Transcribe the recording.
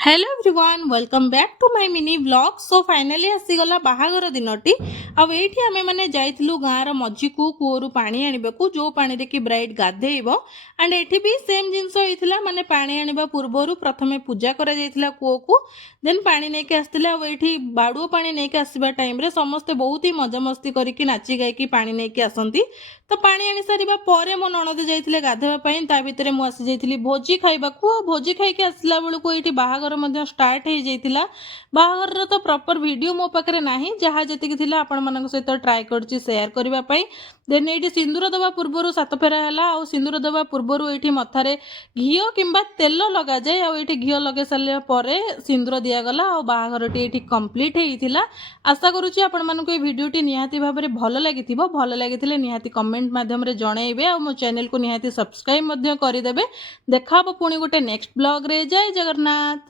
Hello everyone welcome back to my mini vlog. So finally आसीगला बाहागर दिनटी आठी आम मैंने जाइलु गाँव मझी को कूअरु पानी आनिबाकू जो पानी कि ब्राइड गाधेब एंड एठी भी सेम जिनस होइथिला माने पानी आनिबा पूर्वरु प्रथमे पूजा करा जाइथिला कूओ को देन पानी नेके आस्थिले आ एठी बाडुओ पानी नेके आसीबा टाइम रे समस्ते बहुत ही मजा मस्ती करिकि नाची गायकी पानी नेके आसंती। तो पानी आनी सारिबा परे मो ननद जाइथिले गाधेबा पई ता भितरे मु आसी जाइथिली भोजी खाइबाकू भोजी खाइके आसला बेलकू एठी बाहागर मध्य स्टार्ट हो जाइथिला। बाहागर तो प्रॉपर वीडियो मो पाखरे नाही जहा जतिक थिला आपण मानक सहित ट्राई करछि शेयर करबा पई। देन एठी सिंदूर दबा पूर्वरु सात फेरा हला आ सिंदूर दबा पूर्वरु एठी मथारे घिओ किंबा तेल लगा जाय आ एठी घिओ लगे साले परे सिंदूर दिया गला आ बाहागरटी एठी कंप्लीट हेइथिला। आशा करूछि आपण मानक ए वीडियोटी निहाती भाबरे भलो लागिथिबो। भलो लागिथिले निहाती कमेंट माध्यम रे जणाइबे आ मो चैनल को निहाती सब्सक्राइब मध्य करिदेबे। देखाबो पुणी गोटे नेक्स्ट ब्लॉग रे। जय जगन्नाथ।